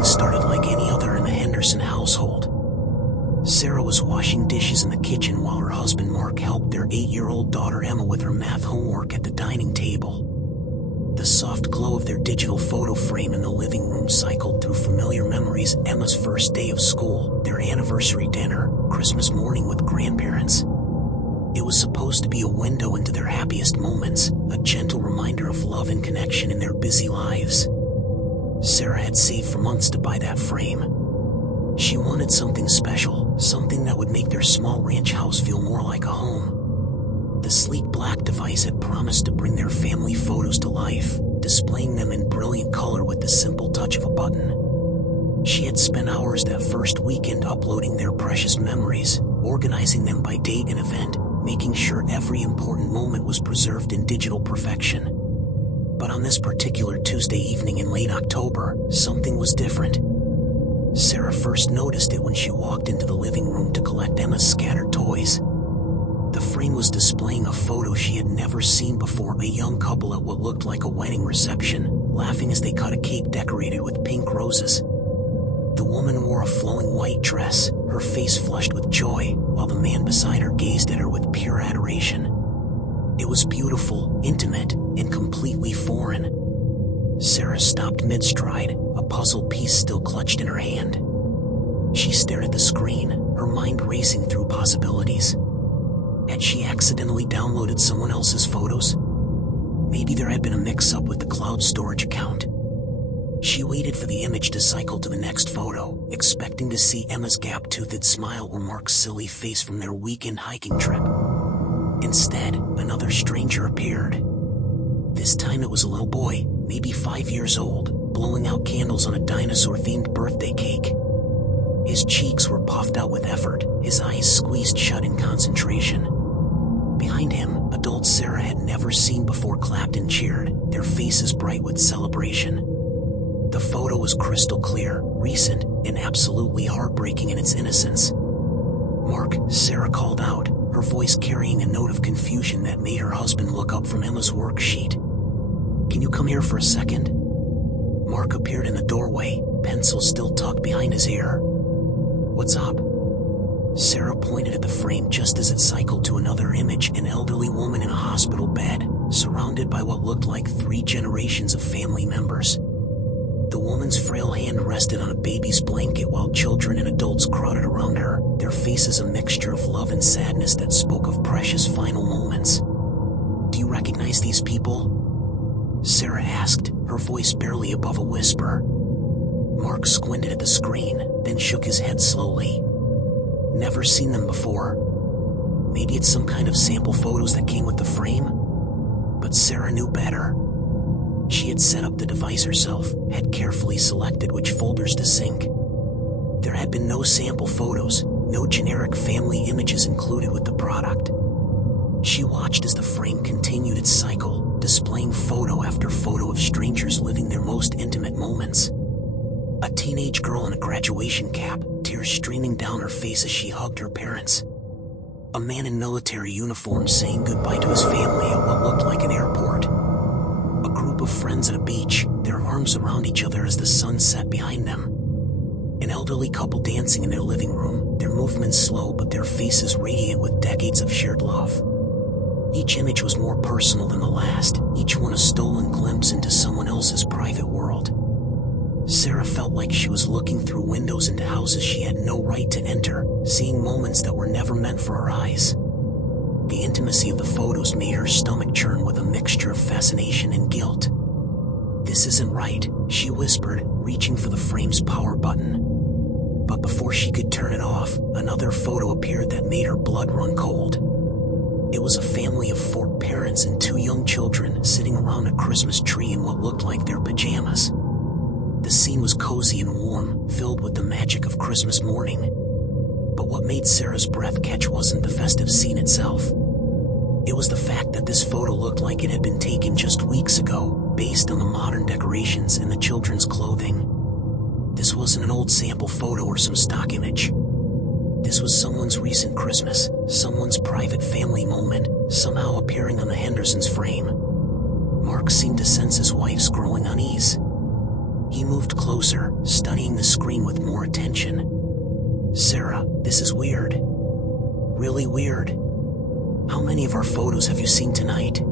Things started like any other in the Henderson household. Sarah was washing dishes in the kitchen while her husband Mark helped their 8-year-old daughter Emma with her math homework at the dining table. The soft glow of their digital photo frame in the living room cycled through familiar memories: Emma's first day of school, their anniversary dinner, Christmas morning with grandparents. It was supposed to be a window into their happiest moments, a gentle reminder of love and connection in their busy lives. Sarah had saved for months to buy that frame. She wanted something special, something that would make their small ranch house feel more like a home. The sleek black device had promised to bring their family photos to life, displaying them in brilliant color with the simple touch of a button. She had spent hours that first weekend uploading their precious memories, organizing them by date and event, making sure every important moment was preserved in digital perfection. But on this particular Tuesday evening in late October, something was different. Sarah first noticed it when she walked into the living room to collect Emma's scattered toys. The frame was displaying a photo she had never seen before: a young couple at what looked like a wedding reception, laughing as they cut a cake decorated with pink roses. The woman wore a flowing white dress, her face flushed with joy, while the man beside her gazed at her with pure adoration. It was beautiful, intimate, and completely foreign. Sarah stopped mid-stride, a puzzle piece still clutched in her hand. She stared at the screen, her mind racing through possibilities. Had she accidentally downloaded someone else's photos? Maybe there had been a mix-up with the cloud storage account. She waited for the image to cycle to the next photo, expecting to see Emma's gap-toothed smile or Mark's silly face from their weekend hiking trip. Instead, another stranger appeared. This time it was a little boy, maybe 5 years old, blowing out candles on a dinosaur-themed birthday cake. His cheeks were puffed out with effort, his eyes squeezed shut in concentration. Behind him, adult Sarah had never seen before clapped and cheered, their faces bright with celebration. The photo was crystal clear, recent, and absolutely heartbreaking in its innocence. "Mark," Sarah called out, her voice carrying a note of confusion that made her husband look up from Emma's worksheet. "Can you come here for a second?" Mark appeared in the doorway, pencil still tucked behind his ear. "What's up?" Sarah pointed at the frame just as it cycled to another image: an elderly woman in a hospital bed, surrounded by what looked like 3 generations of family members. The woman's frail hand rested on a baby's blanket while children and adults crowded around her, their faces a mixture of love and sadness that spoke of precious final moments. "Do you recognize these people?" Sarah asked, her voice barely above a whisper. Mark squinted at the screen, then shook his head slowly. "Never seen them before. Maybe it's some kind of sample photos that came with the frame?" But Sarah knew better. She had set up the device herself, had carefully selected which folders to sync. There had been no sample photos, no generic family images included with the product. She watched as the frame continued its cycle, displaying photo after photo of strangers living their most intimate moments. A teenage girl in a graduation cap, tears streaming down her face as she hugged her parents. A man in military uniform saying goodbye to his family at what looked like an airport. A group of friends at a beach, their arms around each other as the sun set behind them. An elderly couple dancing in their living room, their movements slow but their faces radiant with decades of shared love. Each image was more personal than the last, each one a stolen glimpse into someone else's private world. Sarah felt like she was looking through windows into houses she had no right to enter, seeing moments that were never meant for her eyes. The intimacy of the photos made her stomach churn with a mixture of fascination and guilt. "This isn't right," she whispered, reaching for the frame's power button. But before she could turn it off, another photo appeared that made her blood run cold. It was a family of 4 parents and 2 young children sitting around a Christmas tree in what looked like their pajamas. The scene was cozy and warm, filled with the magic of Christmas morning. But what made Sarah's breath catch wasn't the festive scene itself. It was the fact that this photo looked like it had been taken just weeks ago, based on the modern decorations and the children's clothing. This wasn't an old sample photo or some stock image. This was someone's recent Christmas, someone's private family moment, somehow appearing on the Hendersons' frame. Mark seemed to sense his wife's growing unease. He He moved closer, studying the screen with more attention. "Sarah, this is weird. Really weird. How many of our photos have you seen tonight?"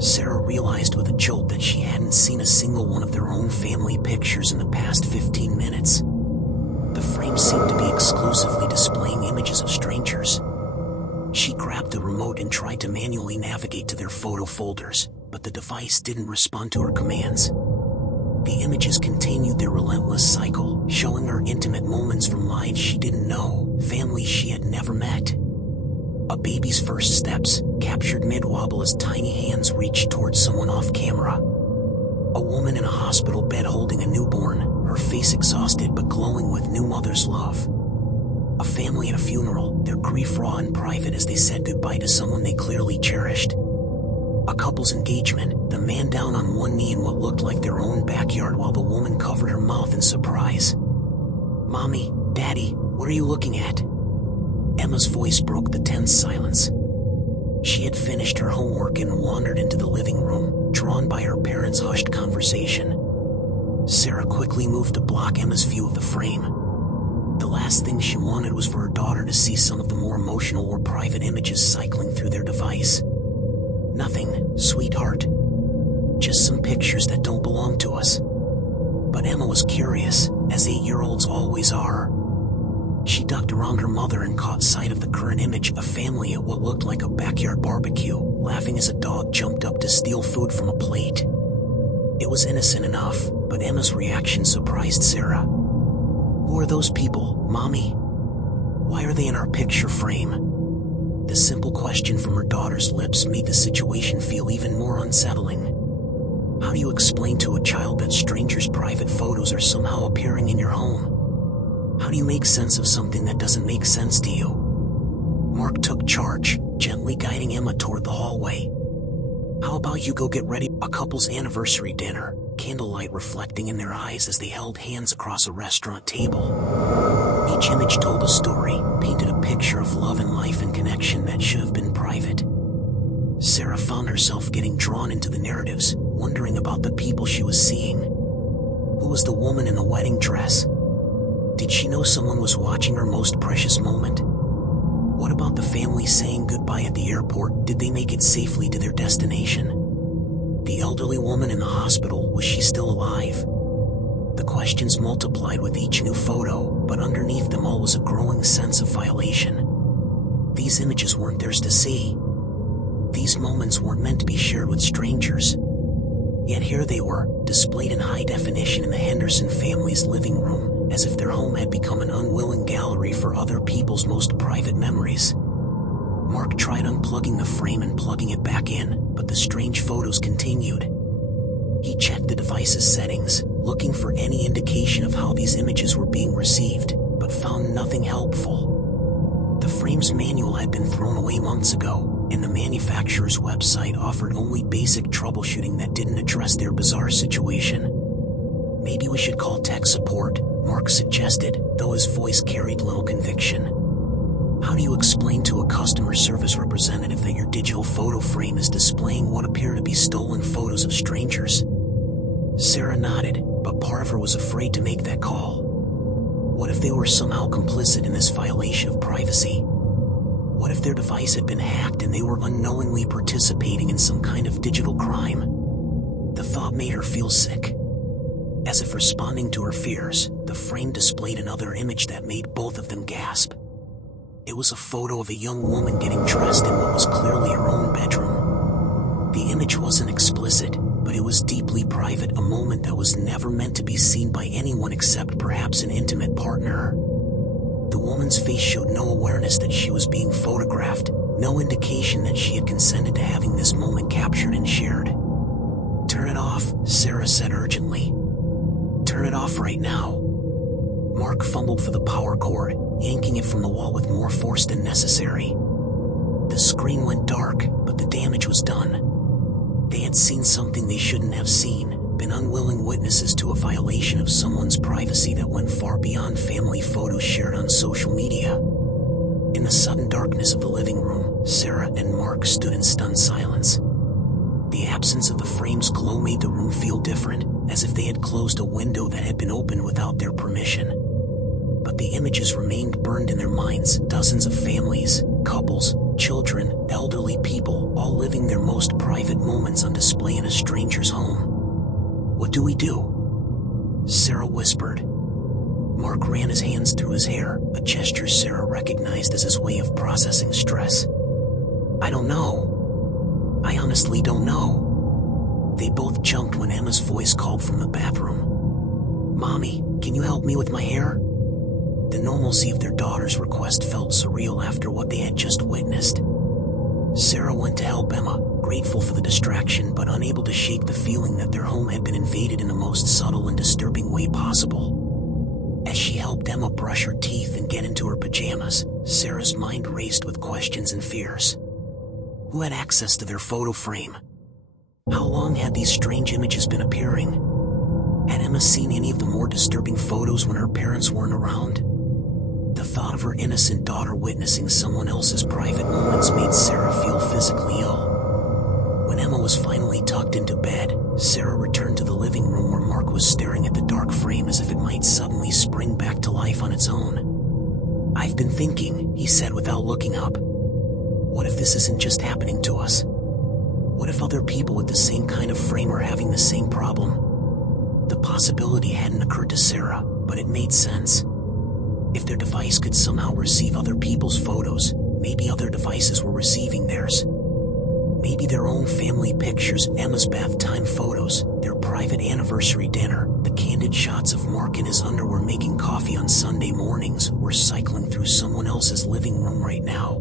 Sarah realized with a jolt that she hadn't seen a single one of their own family pictures in the past 15 minutes. The frame seemed to be exclusively displaying images of strangers. She grabbed the remote and tried to manually navigate to their photo folders, but the device didn't respond to her commands. The images continued their relentless cycle, showing her intimate moments from lives she didn't know, families she had never met. A baby's first steps, captured mid-wobble as tiny hands reached towards someone off camera. A woman in a hospital bed holding a newborn, her face exhausted but glowing with new mother's love. A family at a funeral, their grief raw and private as they said goodbye to someone they clearly cherished. A couple's engagement, the man down on one knee in what looked like their own backyard while the woman covered her mouth in surprise. "Mommy, Daddy, what are you looking at?" Emma's voice broke the tense silence. She had finished her homework and wandered into the living room, drawn by her parents' hushed conversation. Sarah quickly moved to block Emma's view of the frame. The last thing she wanted was for her daughter to see some of the more emotional or private images cycling through their device. "Nothing, sweetheart. Just some pictures that don't belong to us." But Emma was curious, as 8-year-olds always are. She ducked around her mother and caught sight of the current image of a family at what looked like a backyard barbecue, laughing as a dog jumped up to steal food from a plate. It was innocent enough, but Emma's reaction surprised Sarah. "Who are those people, Mommy? Why are they in our picture frame?" The simple question from her daughter's lips made the situation feel even more unsettling. How do you explain to a child that strangers' private photos are somehow appearing in your home? How do you make sense of something that doesn't make sense to you? Mark took charge, gently guiding Emma toward the hallway. "How about you go get ready?" A couple's anniversary dinner, candlelight reflecting in their eyes as they held hands across a restaurant table. Each image told a story, painted a picture of love and life and connection that should have been private. Sarah found herself getting drawn into the narratives, wondering about the people she was seeing. Who was the woman in the wedding dress? Did she know someone was watching her most precious moment? What about the family saying goodbye at the airport? Did they make it safely to their destination? The elderly woman in the hospital, was she still alive? The questions multiplied with each new photo, but underneath them all was a growing sense of violation. These images weren't theirs to see. These moments weren't meant to be shared with strangers. Yet here they were, displayed in high definition in the Henderson family's living room, as if their home had become an unwilling gallery for other people's most private memories. Mark tried unplugging the frame and plugging it back in, but the strange photos continued. He checked the device's settings, looking for any indication of how these images were being received, but found nothing helpful. The frame's manual had been thrown away months ago, and the manufacturer's website offered only basic troubleshooting that didn't address their bizarre situation. "Maybe we should call tech support," Mark suggested, though his voice carried little conviction. "How do you explain to a customer service representative that your digital photo frame is displaying what appear to be stolen photos of strangers?" Sarah nodded, but part of her was afraid to make that call. What if they were somehow complicit in this violation of privacy? What if their device had been hacked and they were unknowingly participating in some kind of digital crime? The thought made her feel sick. As if responding to her fears, the frame displayed another image that made both of them gasp. It was a photo of a young woman getting dressed in what was clearly her own bedroom. The image wasn't explicit, but it was deeply private, a moment that was never meant to be seen by anyone except perhaps an intimate partner. The woman's face showed no awareness that she was being photographed, no indication that she had consented to having this moment captured and shared. "Turn it off," Sarah said urgently. "Turn it off right now." Mark fumbled for the power cord, yanking it from the wall with more force than necessary. The screen went dark, but the damage was done. They had seen something they shouldn't have seen, been unwilling witnesses to a violation of someone's privacy that went far beyond family photos shared on social media. In the sudden darkness of the living room, Sarah and Mark stood in stunned silence. The absence of the frame's glow made the room feel different, as if they had closed a window that had been opened without their permission. But the images remained burned in their minds, dozens of families, couples, children, elderly people, all living their most private moments on display in a stranger's home. "What do we do?" Sarah whispered. Mark ran his hands through his hair, a gesture Sarah recognized as his way of processing stress. "I don't know. I honestly don't know." They both jumped when Emma's voice called from the bathroom. "Mommy, can you help me with my hair?" The normalcy of their daughter's request felt surreal after what they had just witnessed. Sarah went to help Emma, grateful for the distraction but unable to shake the feeling that their home had been invaded in the most subtle and disturbing way possible. As she helped Emma brush her teeth and get into her pajamas, Sarah's mind raced with questions and fears. Who had access to their photo frame? How long had these strange images been appearing? Had Emma seen any of the more disturbing photos when her parents weren't around? The thought of her innocent daughter witnessing someone else's private moments made Sarah feel physically ill. When Emma was finally tucked into bed, Sarah returned to the living room where Mark was staring at the dark frame as if it might suddenly spring back to life on its own. "I've been thinking," he said without looking up. "What if this isn't just happening to us? What if other people with the same kind of frame are having the same problem?" The possibility hadn't occurred to Sarah, but it made sense. If their device could somehow receive other people's photos, maybe other devices were receiving theirs. Maybe their own family pictures, Emma's bath time photos, their private anniversary dinner, the candid shots of Mark in his underwear making coffee on Sunday mornings were cycling through someone else's living room right now.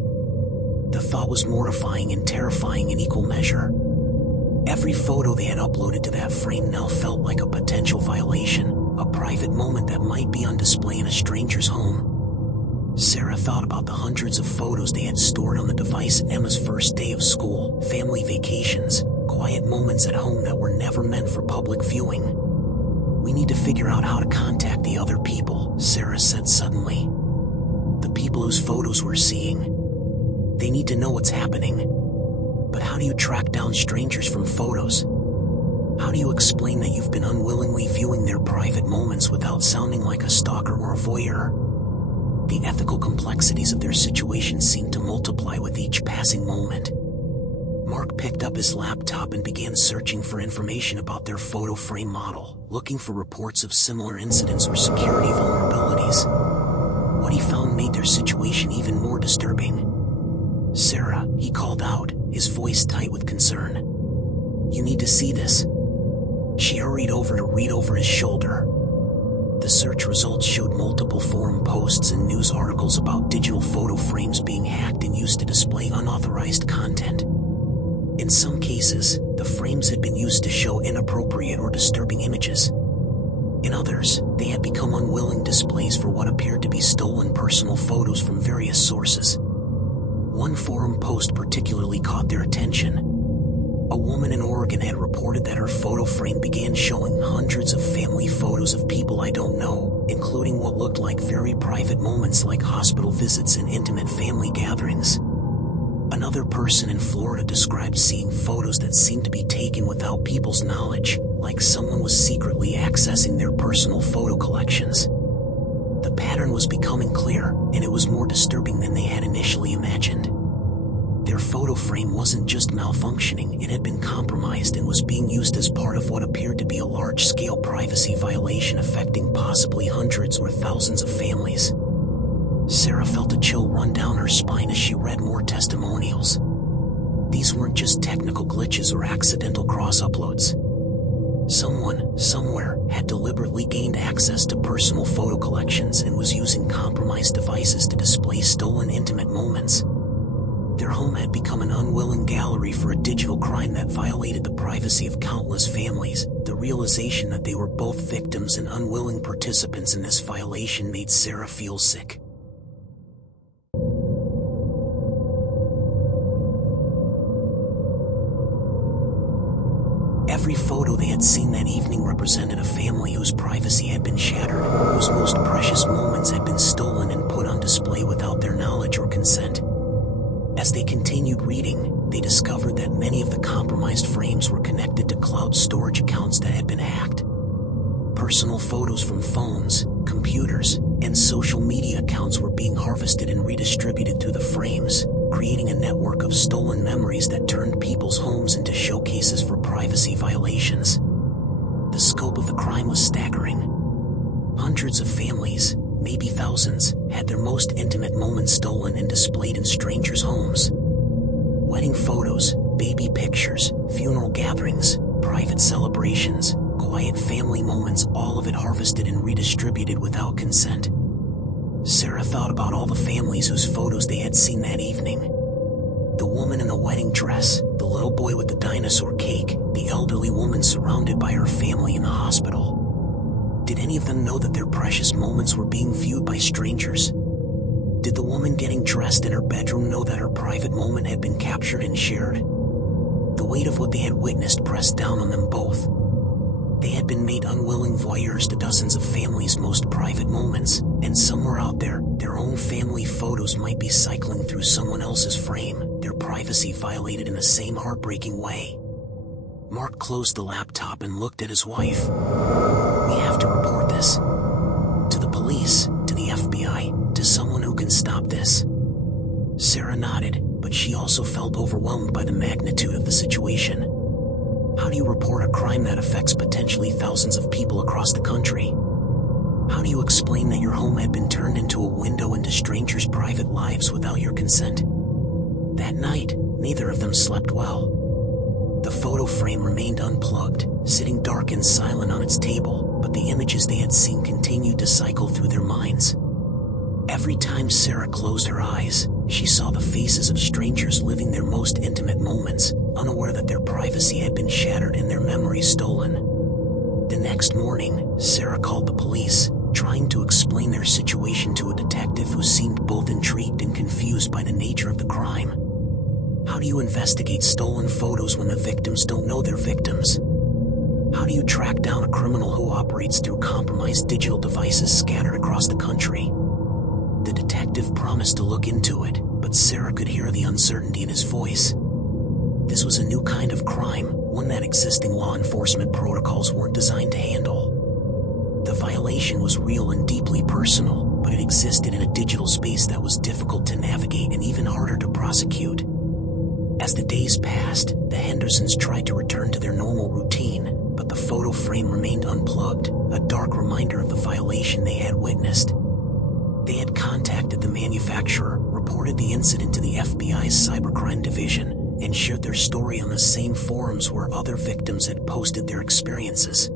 The thought was mortifying and terrifying in equal measure. Every photo they had uploaded to that frame now felt like a potential violation, a private moment that might be on display in a stranger's home. Sarah thought about the hundreds of photos they had stored on the device: Emma's first day of school, family vacations, quiet moments at home that were never meant for public viewing. "We need to figure out how to contact the other people," Sarah said suddenly. "The people whose photos we're seeing. They need to know what's happening. But how do you track down strangers from photos? How do you explain that you've been unwillingly viewing their private moments without sounding like a stalker or a voyeur?" The ethical complexities of their situation seemed to multiply with each passing moment. Mark picked up his laptop and began searching for information about their photo frame model, looking for reports of similar incidents or security vulnerabilities. What he found made their situation even more disturbing. "Sarah," he called out, his voice tight with concern. "You need to see this." She hurried over to read over his shoulder. The search results showed multiple forum posts and news articles about digital photo frames being hacked and used to display unauthorized content. In some cases, the frames had been used to show inappropriate or disturbing images. In others, they had become unwilling displays for what appeared to be stolen personal photos from various sources. One forum post particularly caught their attention. A woman in Oregon had reported that her photo frame began showing hundreds of family photos of people I don't know, including what looked like very private moments like hospital visits and intimate family gatherings. Another person in Florida described seeing photos that seemed to be taken without people's knowledge, like someone was secretly accessing their personal photo collections. The pattern was becoming clear, and it was more disturbing than they had initially imagined. Their photo frame wasn't just malfunctioning, it had been compromised and was being used as part of what appeared to be a large-scale privacy violation affecting possibly hundreds or thousands of families. Sarah felt a chill run down her spine as she read more testimonials. These weren't just technical glitches or accidental cross-uploads. Someone, somewhere, had deliberately gained access to personal photo collections and was using compromised devices to display stolen intimate moments. Their home had become an unwilling gallery for a digital crime that violated the privacy of countless families. The realization that they were both victims and unwilling participants in this violation made Sarah feel sick. Every photo they had seen that evening represented a family whose privacy had been shattered, whose most precious moments had been stolen and put on display without their knowledge or consent. As As they continued reading, they discovered that many of the compromised frames were connected to cloud storage accounts that had been hacked. Personal photos from phones, computers, and social media accounts were being harvested and redistributed through the frames, creating a network of stolen memories that turned people's homes into showcases for privacy violations. The scope of the crime was staggering. Hundreds of families, maybe thousands, had their most intimate moments stolen and displayed in strangers' homes. Wedding photos, baby pictures, funeral gatherings, private celebrations, quiet family moments, all of it harvested and redistributed without consent. Sarah thought about all the families whose photos they had seen that evening. The woman in the wedding dress, the little boy with the dinosaur cake, the elderly woman surrounded by her family in the hospital. Did any of them know that their precious moments were being viewed by strangers? Did the woman getting dressed in her bedroom know that her private moment had been captured and shared? The weight of what they had witnessed pressed down on them both. They had been made unwilling voyeurs to dozens of families' most private moments, and somewhere out there, their own family photos might be cycling through someone else's frame, their privacy violated in the same heartbreaking way. Mark closed the laptop and looked at his wife. "We have to report this. To the police, to the FBI, to someone who can stop this." Sarah nodded, but she also felt overwhelmed by the magnitude of the situation. How do you report a crime that affects potentially thousands of people across the country? How do you explain that your home had been turned into a window into strangers' private lives without your consent? That night, neither of them slept well. The photo frame remained unplugged, sitting dark and silent on its table, but the images they had seen continued to cycle through their minds. Every time Sarah closed her eyes, she saw the faces of strangers living their most intimate moments, unaware that their privacy had been shattered and their memories stolen. The next morning, Sarah called the police, trying to explain their situation to a detective who seemed both intrigued and confused by the nature of the crime. How do you investigate stolen photos when the victims don't know they're victims? How do you track down a criminal who operates through compromised digital devices scattered across the country? The detective promised to look into it, but Sarah could hear the uncertainty in his voice. This was a new kind of crime, one that existing law enforcement protocols weren't designed to handle. The violation was real and deeply personal, but it existed in a digital space that was difficult to navigate and even harder to prosecute. As the days passed, the Hendersons tried to return to their normal routine, but the photo frame remained unplugged, a dark reminder of the violation they had witnessed. They had contacted the manufacturer, reported the incident to the FBI's cybercrime division, and shared their story on the same forums where other victims had posted their experiences.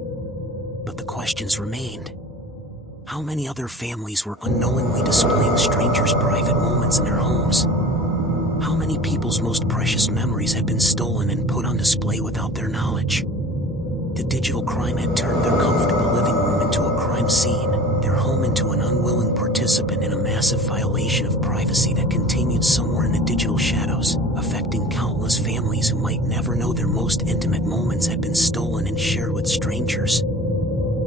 But the questions remained. How many other families were unknowingly displaying strangers' private moments in their homes? How many people's most precious memories had been stolen and put on display without their knowledge? The digital crime had turned their comfortable living room into a crime scene, their home into an unwilling participant in a massive violation of privacy that continued somewhere in the digital shadows, affecting countless families who might never know their most intimate moments had been stolen and shared with strangers.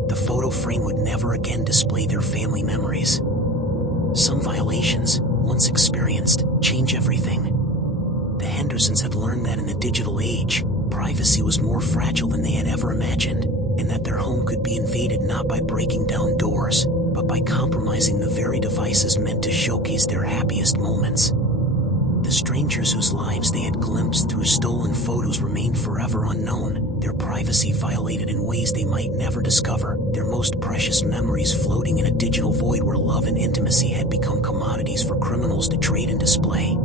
The photo frame would never again display their family memories. Some violations, once experienced, change everything. The Hendersons had learned that in the digital age, privacy was more fragile than they had ever imagined, and that their home could be invaded not by breaking down doors, but by compromising the very devices meant to showcase their happiest moments. The strangers whose lives they had glimpsed through stolen photos remained forever unknown, their privacy violated in ways they might never discover, their most precious memories floating in a digital void where love and intimacy had become commodities for criminals to trade and display.